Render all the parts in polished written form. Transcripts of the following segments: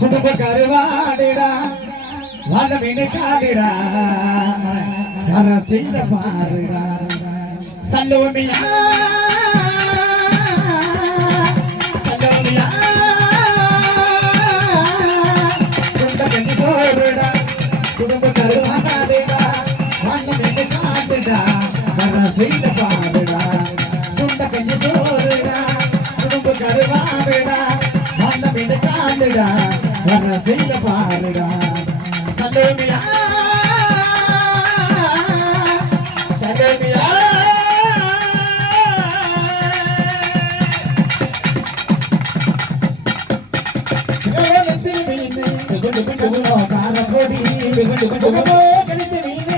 சுடுப கருவாடிடா வாழ மீன் காடிடா அரசியல பாருடா சல்லோமியா சல்லோமியா சுண்ட கஞ்சி சோறுடா சுடுப கருவாடிடா வாழ மீன் காடிடா அரசியல பாருடா சுண்ட கஞ்சி சோறுடா சுடுப கருவாடிடா வாழ மீன் காடிடா அரசியல பாருடா சல்லோமியா சல்லோமியா காரப்பொடி கழித்து மீன்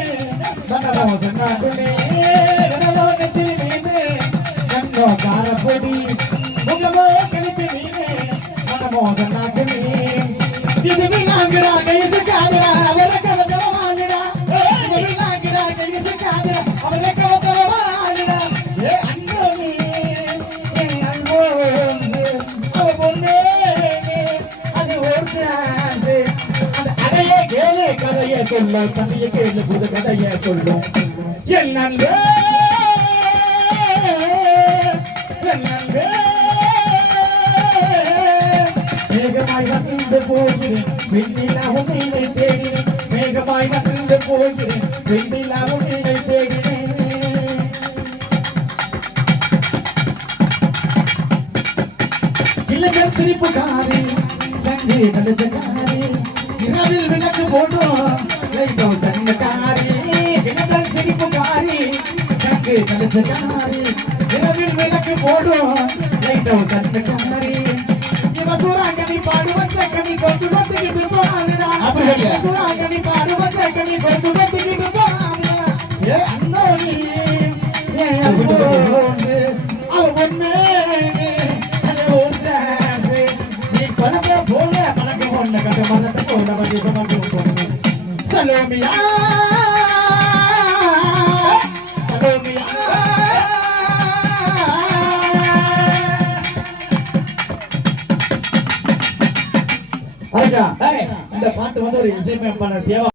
கண்ணோ சொன்னாக்குனே கண்ணோ காரப்பொடி முகமோ கழித்து மீன் மனமோ சொன்னாக்குனே இது மீனாங்கடா கைசு காதரா அவரை கவச்சல வாங்கடா இது மீனாங்கடா கைசு காதரா அவரை கவச்சல வாங்கடா ஏ அண்ணோனே ஏ அண்ணோனே அவ பொண்ணே அது ஒரு சான்ஸ் அந்த அடையே கேளு கதையை சொல்ல தனியே கேளு புது கதையை சொல்லும் என் நண்பே என் நண்பே மேகமாய் வந்து போகிறேன் வெண்ணிலாவும் நீனை தேடினேன் மேகமாய் வந்து போகிறேன் வெண்ணிலாவும் நீனை தேடினேன் இளைஞர் சிரிப்புக்காரி சங்கீதக்காரி இரவில் விளக்கு போட்டோம் கண்ணக்காரி இளைஞர் சிரிப்புக்காரி சங்கீதக்காரி இரவில் விளக்கு போடும் கண்ணக்காரி சுராங்கனி பாடுவ சக்கனி கொண்டு வந்துக்கிட்டு போனாங்கடா சுராங்கனி பாடுவ சக்கனி கொண்டு வந்துக்கிட்டு போனாங்கடா ஏ அண்ணோனி ஏ அண்ணோனி அவ ஒண்ணு அது ஒரு சான்ஸ் நீ பணத்தை போல பணக்கு ஒண்ணு கட்ட மனத்தை போல வந்து சமக்கு போன சலோமியா சலோமியா இந்த பாட்டு வந்து ஒரு இசையமைப்பாளர் தேவை.